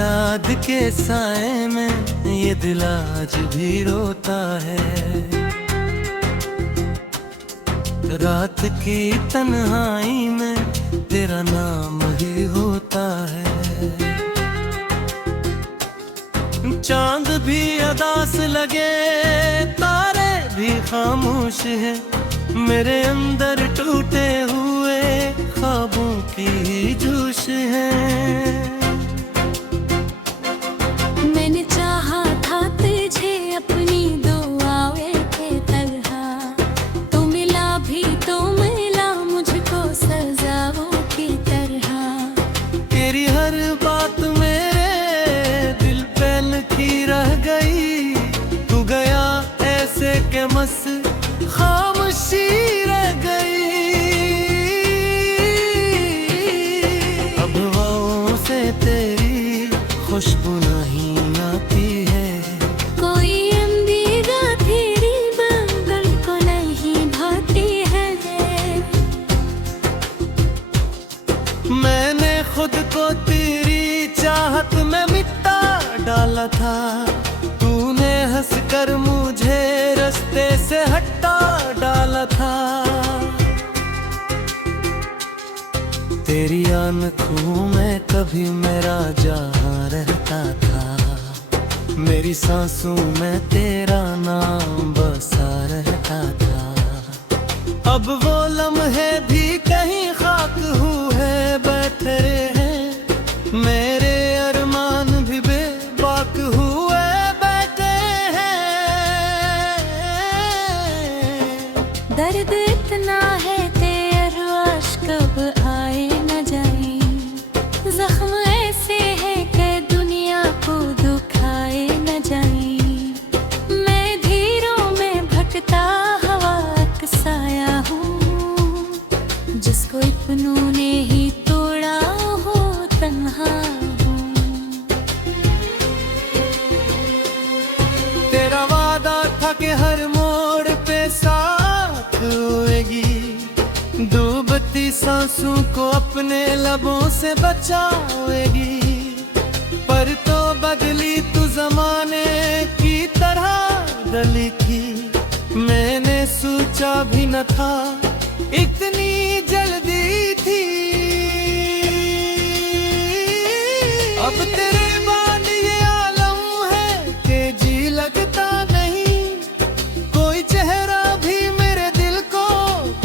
याद के साए में ये दिल आज भी रोता है। रात की तन्हाई में तेरा नाम ही होता है। चांद भी अदास लगे, तारे भी खामोश है, मेरे अंदर टूटे हुए ख्वाबों की जोश है। मैंने चाहा था तुझे अपनी दुआओं के तरह, तो मिला भी तो मिला मुझको सजाओं की तरह। तेरी हर बात मेरे दिल पे लिखी रह गई, तू गया ऐसे के मस खामोशी रह गई। अब हवाओं से तेरी खुशबू नहीं आती है, कोई अंधेरा तेरी बगल को नहीं भाती है। मैंने खुद को तेरी चाहत में मिटा डाला था, तूने हंसकर मुझे रास्ते से हटा डाला था। तेरी आंखों में कभी मेरा जहां रहता था, मेरी सांसों में तेरा नाम बसा रहता था। अब वो लम्हे भी कहीं खाक हुए बैठे हैं, मेरे अरमान भी बेबाक हुए बैठे हैं। दर्द इतना है तेरे अश्क कब आए न जाए, जख्म ऐसे है कि दुनिया को दुखाए न जाए। मैं धीरों में भटकता हवा का साया हूँ, जिसको अपनों ने ही तोड़ा हो तन्हा हूँ। तेरा वादा था कि हर मोड़ पे साथ होएगी, डूबती सांसों को अपने लबों से बचाएगी। पर तो बदली तू जमाने की तरह डली थी, मैंने सोचा भी न था इतनी जल्दी थी। अब तेरे बाद ये आलम है कि जी लगता नहीं, कोई चेहरा भी मेरे दिल को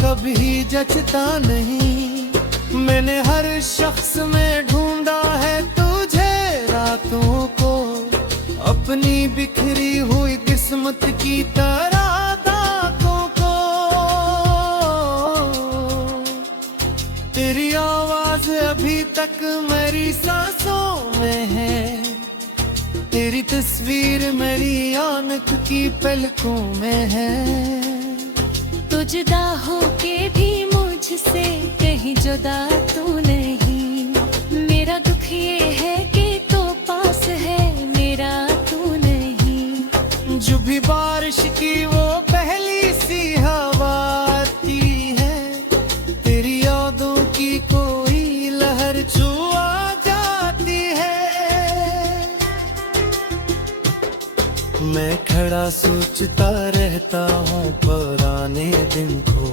कभी जचता नहीं। मैंने हर शख्स में ढूंढा है तुझे रातों को, अपनी बिखरी हुई किस्मत की तरह दागों को। तेरी आवाज अभी तक मेरी सांसों में है, तेरी तस्वीर मेरी आंख की पलकों में है। तो जुदा हो के भी मुझसे कहीं जुदा तू नहीं, मेरा दुख ये है कि तो पास है मेरा तू नहीं। जो भी बारिश की वो पहली सी हवा आती है, तेरी यादों की कोई लहर छुआ जाती है। मैं खड़ा सोचता रहता हूँ पुराने दिन को,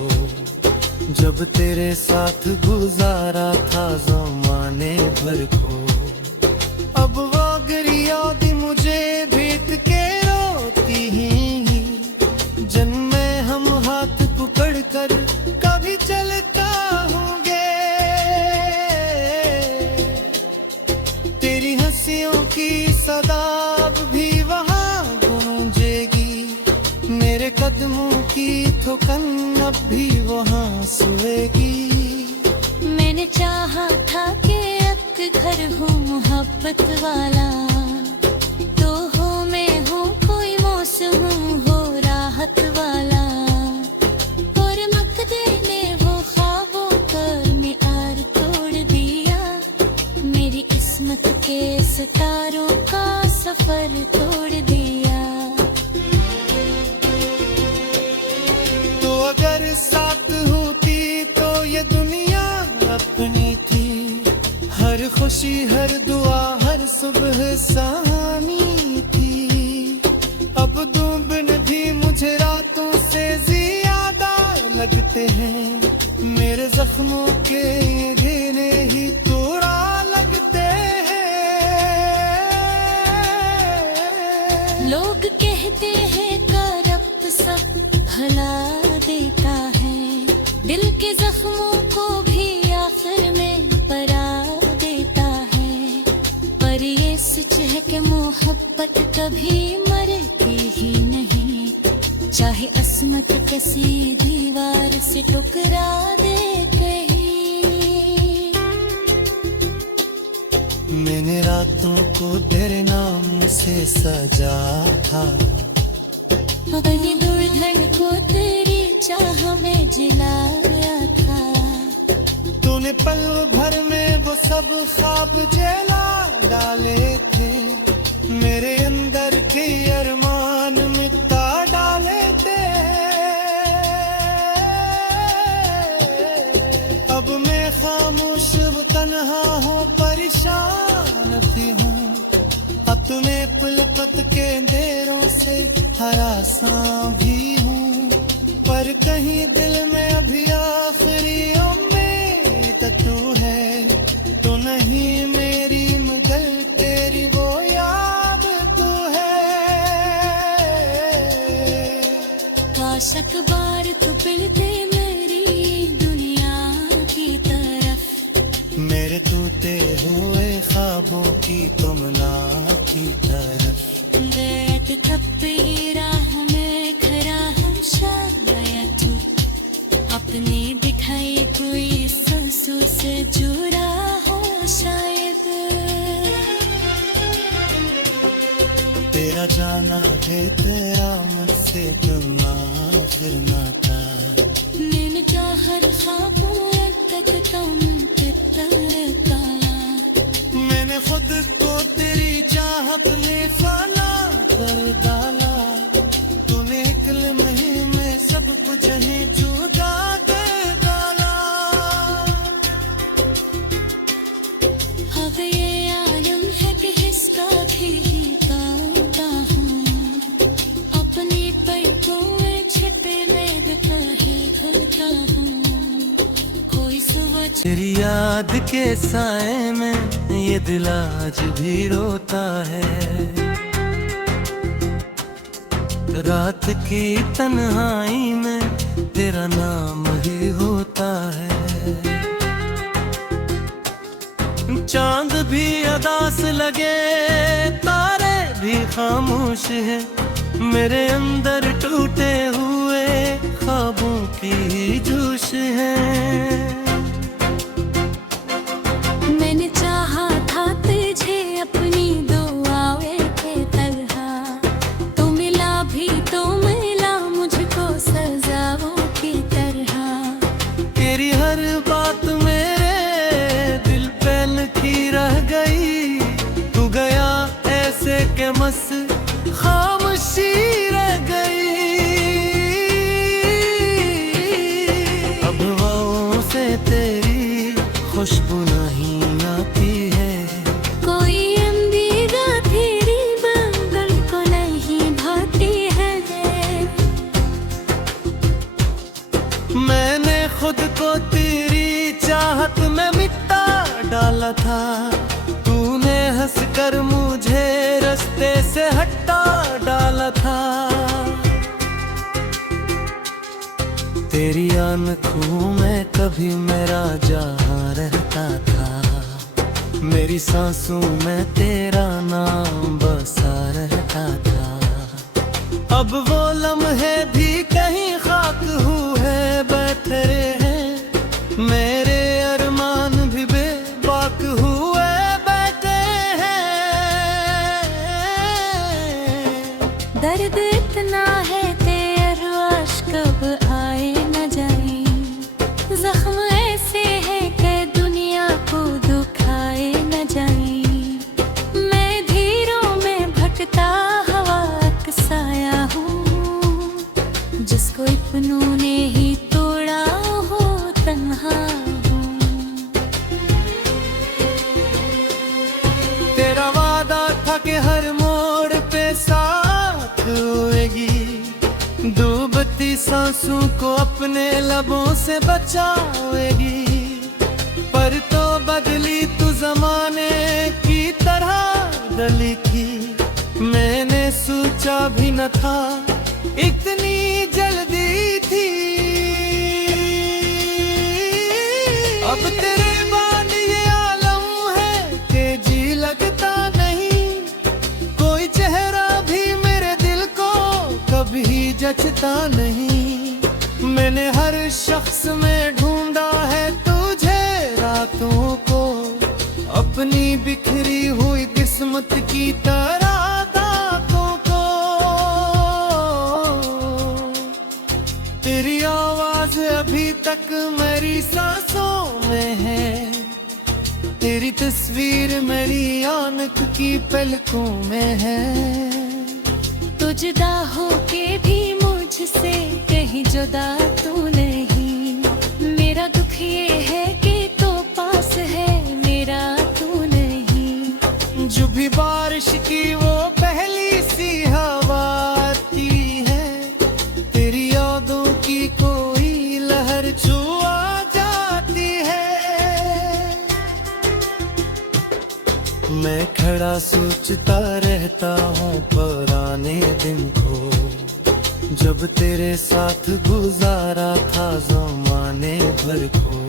जब तेरे साथ गुजारा था ज़माने भर को। अब वो गरी याद मुझे भीत के रोती ही, जन्मे हम हाथ पकड़ कर कभी चलता होंगे। तेरी हंसियों की सदा अब भी वहाँ गूंजेगी, मेरे कदमों की थुकन अब भी वहाँ सुएगी। मैंने चाहा था कि अब घर हो मोहब्बत वाला, तो हो मैं हूँ कोई मौसम हो राहत वाला। और मकदर ने वो ख्वाबों पर मियार तोड़ दिया, मेरी किस्मत के सितारों का सफर तोड़ दिया। तो अगर साथ होती तो ये दुनिया अपनी थी, हर खुशी हर दुआ हर हर सुबह सहानी थी। अब बिन भी मुझे रातों से ज्यादा लगते हैं। मेरे जख्मों के घेरे ही तोड़ा लगते हैं। लोग कहते हैं करब सब भला देता है, दिल के जख्मों को भी आखिर में परा देता है। पर ये सच है कि मोहब्बत कभी मरती ही नहीं, चाहे अस्मत किसी दीवार से टकरा दे कहीं। मैंने रातों को तेरे नाम से सजा था, अपनी दुर्धर को तेरी चाह में जिलाया था। तूने पल भर में वो सब ख्वाब जला डाले थे। मेरे अंदर के अरमान मिटा डाले थे। अब मैं खामोश तन्हा हूँ, परेशान भी हूँ। अब तूने पुलकत के अंधेरों से हरासा भी हूँ, पर कहीं दिल में अभी आखिरी उम्मीद तू है। तो नहीं मेरी मगर तेरी वो याद तू है। काश अखबार तू पिलते मेरी दुनिया की तरफ, मेरे टूटे हुए ख्वाबों की तमन्ना की तरफ। दर्द थपी राह में खरा हम शायद तू, अपने दिखाई कोई सांसों से जुड़ा हो शायद। तेरा जाना है तेरा मुझसे जुड़ना फिरना था। मैंने चाहर ख्वाबों तक तुम तरता, मैंने खुद को तेरी चाहत में फाना कर डाला। तूने एक लम्हे में सब कुछ ही जुदा कर डाला। अब ये आलम है कि हिस्सा भी गाता हूँ, अपनी पलकों में छिपे मैं कहीं घुलता हूँ। कोई सोच तेरी याद के साए में ये दिल आज भी रोता है। रात की तन्हाई में तेरा नाम ही होता है। चांद भी अदास लगे, तारे भी खामोश है। मेरे अंदर टूटे हुए ख्वाबों की जोश है। मैंने चाहा था तुझे अपनी दुआओं के तरह, तो मिला भी तो मिला मुझको सजाओं की तरह। तेरी हर बात मेरे दिल पे लिखी रह गई। तू गया ऐसे के मस खामोशी रह गई। अब हवाओं से तेरी खुशबू नहीं आती है। कोई अंधेरा तेरी बगल को नहीं भाती है। मैंने खुद को तेरी चाहत में मिटा डाला था। तूने हंसकर मुझे रास्ते से हटा डाला था। तेरी आंखों में कभी मेरा जहां रहता था। मेरी सांसों में तेरा नाम बसा रहता था। अब वो लम्हे भी कहीं खाक हुए बैठे हैं। मेरे अरमान भी बेबाक हुए बैठे हैं। दर्द इतना है तेरे आश कब आए न जाए। जख्म ऐसे है कि दुनिया को दुखाए न जाए। मैं धीरों में भटकता हवा का साया हूँ, आंसू को अपने लबों से बचाएगी। पर तो बदली तू जमाने की तरह डली थी, मैंने सोचा भी न था इतनी जल्दी थी। अब तेरे बाद ये आलम है कि जी लगता नहीं, कोई चेहरा भी मेरे दिल को कभी जचता नहीं। मैंने हर शख्स में ढूंढा है तुझे रातों को, अपनी बिखरी हुई किस्मत की तरह दांतों को। तेरी आवाज अभी तक मेरी सांसों में है, तेरी तस्वीर मेरी आंख की पलकों में है। तो जुदा हो के भी मुझसे कहीं जुदा तू नहीं, मेरा दुख ये है कि तो पास है मेरा तू नहीं। जो भी बारिश की वो पहली सी हवा आती है, तेरी यादों की कोई लहर छुआ जाती है। मैं खड़ा सोचता रहता हूँ पुराने दिन को, जब तेरे साथ गुजारा था ज़माने भर को।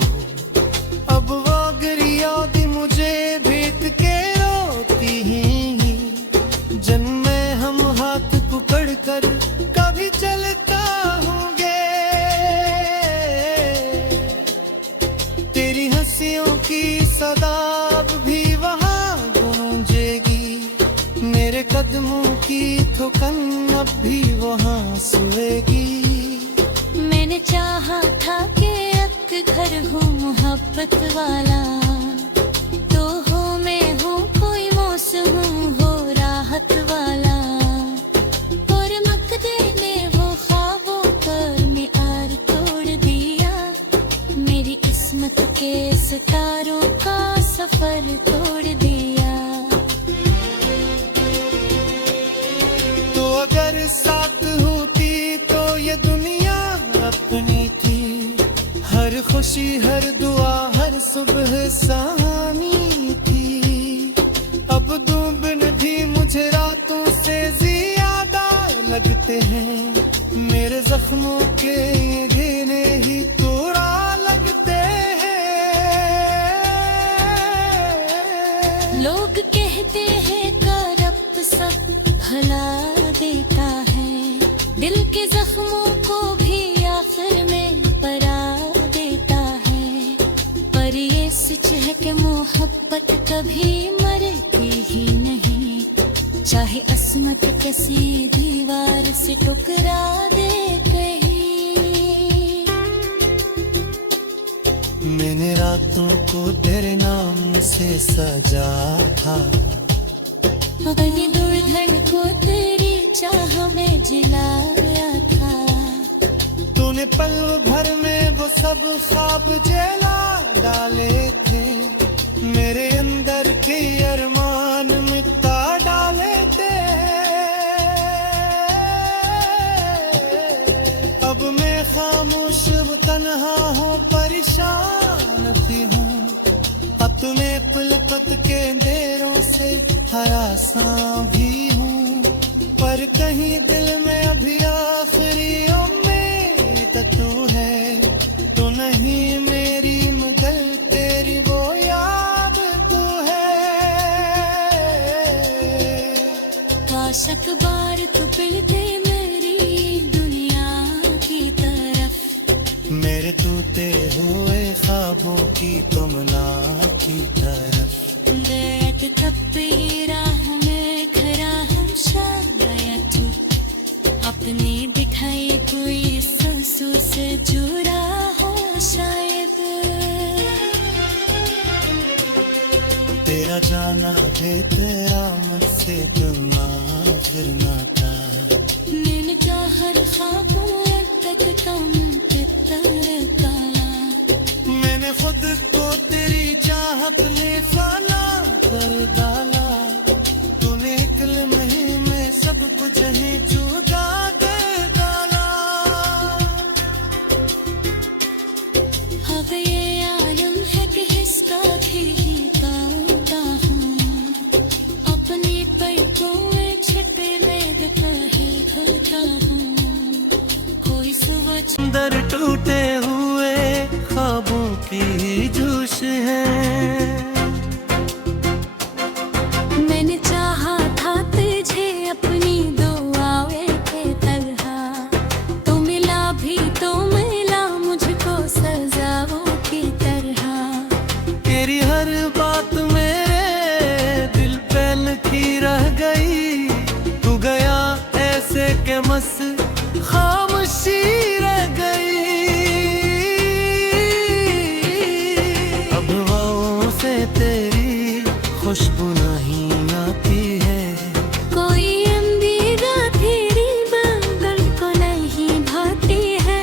अब वो अगरी याद मुझे भीत के रोती ही, जन्मे हम हाथ पकड़ कर कभी चलता होंगे। तेरी हंसियों की सदा अब भी वहाँ गूंजेगी, मेरे कदमों की थुकन अब भी वहाँ सुएगी। मैंने चाहा था कि एक घर हो मोहब्बत वाला, तो हो मैं हूँ कोई मौसम हो राहत वाला। और मकदर ने वो ख्वाबों पर मियार तोड़ दिया, मेरी किस्मत के सितारों का सफर तोड़ दिया। तो अगर साथ होती तो ये दुनिया अपनी थी, हर खुशी हर दुआ हर सुबह सहानी थी। अब दूबन भी मुझे रातों से ज्यादा लगते हैं, मेरे जख्मों के घिने ही तोड़ा लगते हैं। लोग कहते हैं करब सब भला देता है, दिल के जख्मों को भी आखिर में परा देता है। पर ये सच है कि मोहब्बत कभी मरती ही नहीं, चाहे अस्मत किसी दीवार से टुकरा दे कहीं। मैंने रातों को तेरे नाम से सजा था, अपनी दुर्धन को तेरी चाह में जिलाया था। तूने पल भर में वो सब ख्वाब जला डाले थे, मेरे अंदर के अरमान मिटा डाले थे। अब मैं खामोश तन्हा हूँ परेशान भी हूँ, अपने पुलकत के अंधेरों से हरासा भी हूँ। पर कहीं दिल में अभी आखिरी उम्मीद तू है, तो नहीं मेरी मगर तेरी वो याद तू है। काश अखबार तू पिलते मेरी दुनिया की तरफ, मेरे टूटे हुए ख्वाबों की तमन्ना की तरफ। दर्द थपी राह में खरा हम शायद तू, अपनी बिठाई कोई सांसों से जुड़ा हो शायद। तेरा जाना भी तेरा मुझसे जुड़ना फिरना था, मैंने क्या हर ख्वाबों तक कम के तरह काला। मैंने खुद को तेरी चाहत में फाना कर डाला, तूने एक लम्हे में सब कुछ ही चुरा दे डाला। हर बात मेरे दिल पे लिखी रह गई। तू गया ऐसे के मस खामोशी रह गई। अब हवाओं से तेरी खुशबू नहीं आती है। कोई अंधेरा तेरी बगल को नहीं भाती है।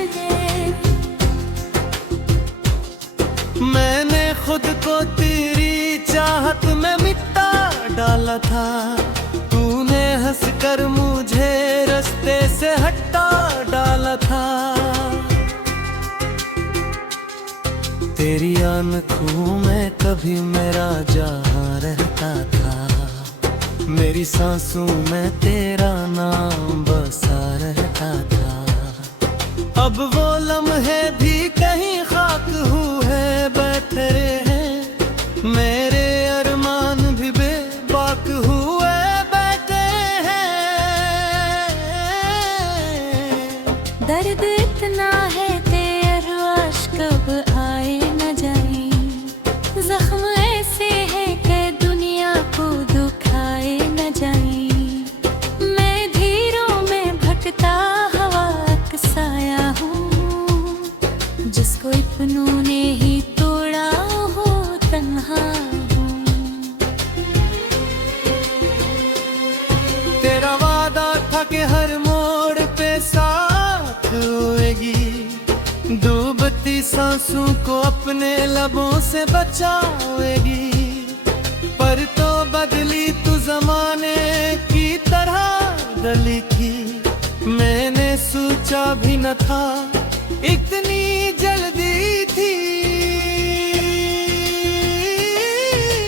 मैंने खुद को तेरी चाहत में मिटा डाला था। तूने हंसकर मुझे रास्ते से हटा डाला था। तेरी आंखों में कभी मेरा जहां रहता था। मेरी सांसों में तेरा नाम बसा रहता था। अब वो लम्हे भी कहीं खाक हुए बैठे हैं। मेरे अरमान भी बेबाक हुए बैठे हैं। दर्द इतना है तेरा कब आए न जाए। जख्म ऐसे है कि दुनिया को दुखाए न जाए। मैं धीरों में भटकता हवा का साया हूँ। जिसको अपनों ने ही तोड़ा हो तन्हा हूँ। तेरा वादा था कि हर मोड़ पे साथ होएगी। डूबती सांसों को अपने लबों से बचाएगी। पर तो बदली तू जमाने की तरह गली थी। मैंने सोचा भी न था इतनी जल्दी थी।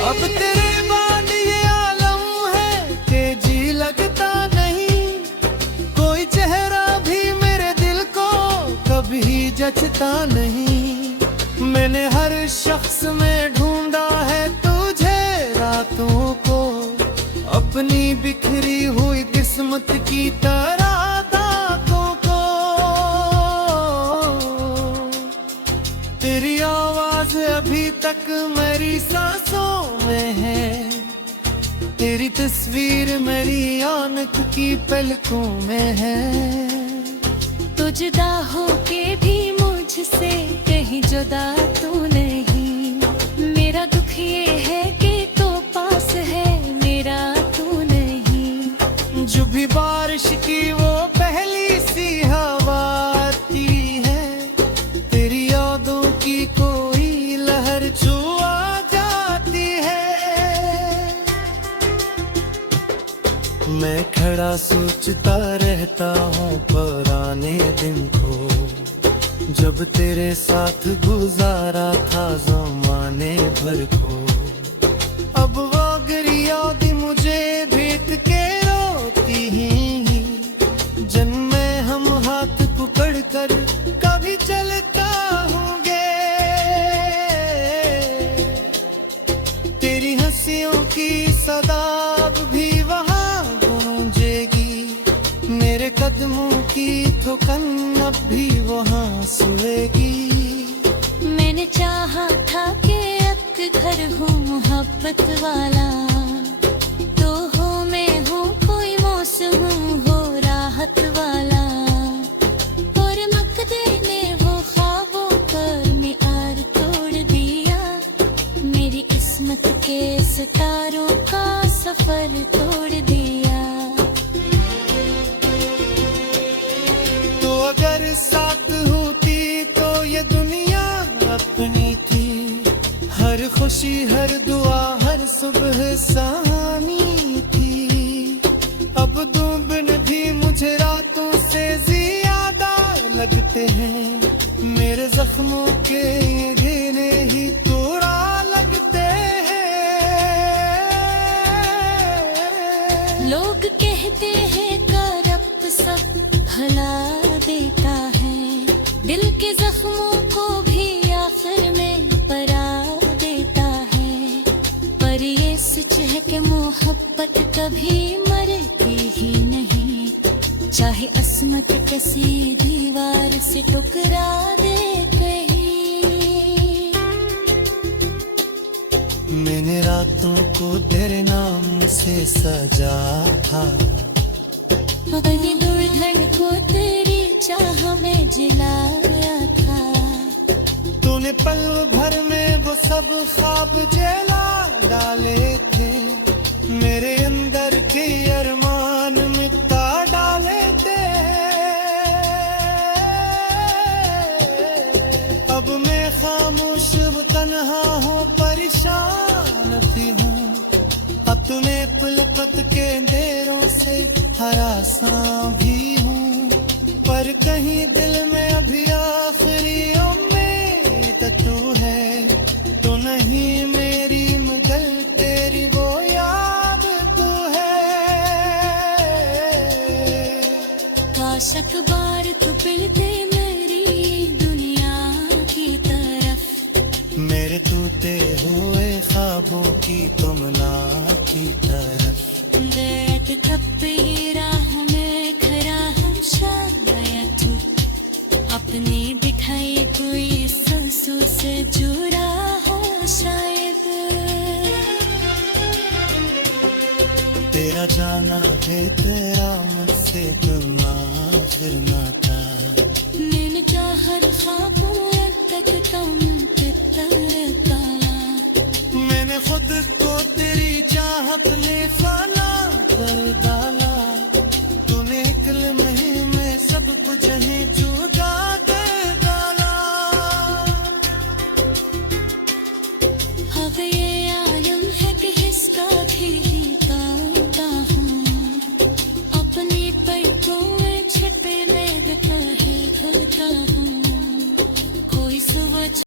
अब तेरे बाद ये आलम है कि जी लगता नहीं। कोई चेहरा भी मेरे दिल को कभी जचता नहीं। मैंने हर शख्स में ढूंढा है तुझे रातों को। अपनी बिखरी हुई किस्मत की तरह दागों को। तेरी आवाज अभी तक मेरी सांसों में है। तेरी तस्वीर मेरी आंख की पलकों में है। तो जुदा होके भी मुझसे कहीं जुदा तू नहीं। मेरा दुख ये है कि तो पास है मेरा तू नहीं। जो भी बारिश की वो पहली सी हवा आती है। तेरी यादों की कोई लहर जो आ जाती है। मैं खड़ा सोचता रहता हूँ पुराने दिन को। जब तेरे साथ गुजारा था ज़माने भर को। अब वो गिरी याद मुझे भेद के रोती ही। जन्मे हम हाथ पकड़ कर कभी चलता होंगे। तेरी हंसियों की सदा अब भी वहाँ गूंजेगी। मेरे कदमों की थुकन अब भी वहाँ सुएगी। मैंने चाहा था कि एक घर हो मोहब्बत वाला। तो हो मैं हूँ कोई मौसम हो राहत वाला। और मकदर ने वो ख्वाबों पर मियार तोड़ दिया। मेरी किस्मत के सितारों का सफर तोड़ दिया। तो अगर साथ होती तो ये दुनिया अपनी थी। हर खुशी हर दुआ हर सुबह सहानी थी। अब दुबिन भी मुझे रातों से ज्यादा लगते हैं। मेरे जख्मों के ये घेरे ही तोड़ा लगते हैं। लोग कहते हैं करप सब भला देता है। दिल के जख्मों को भी आखिर में परा देता है। पर ये सच है कि मोहब्बत कभी मरती ही नहीं। चाहे अस्मत किसी दीवार से टकरा दे कहीं। मैंने रातों को तेरे नाम से सजा था, अपनी दुर्धर को तेरी चाह में जिलाया था। तूने पल भर में वो सब ख्वाब जला डाले थे, मेरे अंदर के अरमान मिटा डाले थे। अब मैं खामोश तन्हा हूँ, परेशान भी हूँ। अब तूने पुलकत के अंधेरों से हरासा भी हूँ, पर कहीं दिल में अभी आखिरी उम्मीद तू है। तो नहीं मेरी मगर तेरी वो याद तू है। काश अखबार तू पिलते मेरी दुनिया की तरफ, मेरे टूटे हुए ख्वाबों की तुमना की तरफ। दर्द थपी राह में खरा हम शायद तू, अपनी दिखाई कोई सांसों से जुड़ा हो शायद। तेरा जाना है तेरा मुझसे तुलना फिरना था, मैंने चाह ख्वाबों तक कम